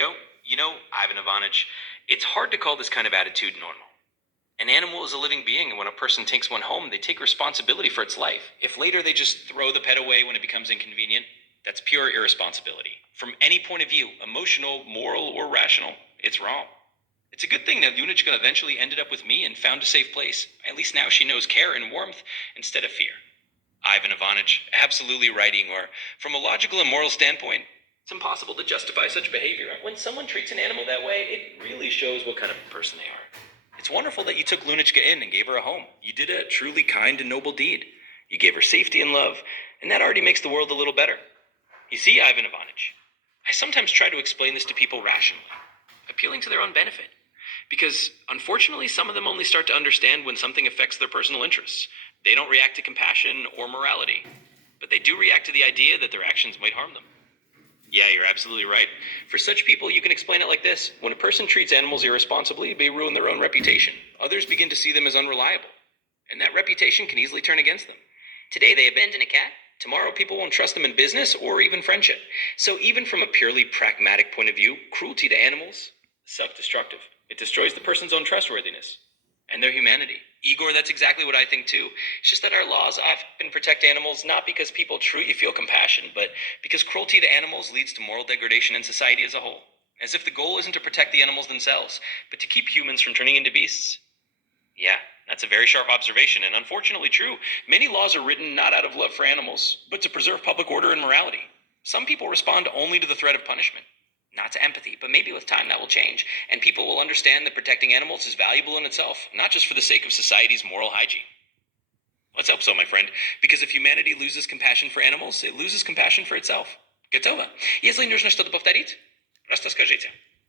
go. Ivan Ivanich, it's hard to call this kind of attitude normal. An animal is a living being, and when a person takes one home, they take responsibility for its life. If later they just throw the pet away when it becomes inconvenient, that's pure irresponsibility. From any point of view, emotional, moral, or rational, it's wrong. It's a good thing that Lunochka eventually ended up with me and found a safe place. At least now she knows care and warmth instead of fear. Ivan Ivanich, absolutely right, Igor. From a logical and moral standpoint, it's impossible to justify such behavior. When someone treats an animal that way, it really shows what kind of person they are. It's wonderful that you took Lunochka in and gave her a home. You did a truly kind and noble deed. You gave her safety and love, and that already makes the world a little better. You see, Ivan Ivanich, I sometimes try to explain this to people rationally, appealing to their own benefit. Because, unfortunately, some of them only start to understand when something affects their personal interests. They don't react to compassion or morality, but they do react to the idea that their actions might harm them. Yeah, you're absolutely right. For such people, you can explain it like this. When a person treats animals irresponsibly, they ruin their own reputation. Others begin to see them as unreliable, and that reputation can easily turn against them. Today they abandon a cat. Tomorrow people won't trust them in business or even friendship. So even from a purely pragmatic point of view, cruelty to animals is self-destructive. It destroys the person's own trustworthiness and their humanity. Igor, that's exactly what I think too. It's just that our laws often protect animals not because people truly feel compassion, but because cruelty to animals leads to moral degradation in society as a whole. As if the goal isn't to protect the animals themselves, but to keep humans from turning into beasts. Yeah, that's a very sharp observation, and unfortunately true. Many laws are written not out of love for animals, but to preserve public order and morality. Some people respond only to the threat of punishment, not to empathy, but maybe with time that will change, and people will understand that protecting animals is valuable in itself, not just for the sake of society's moral hygiene. Let's hope so, my friend, because if humanity loses compassion for animals, it loses compassion for itself. Готово? Если нужно что-то повторить, просто скажите.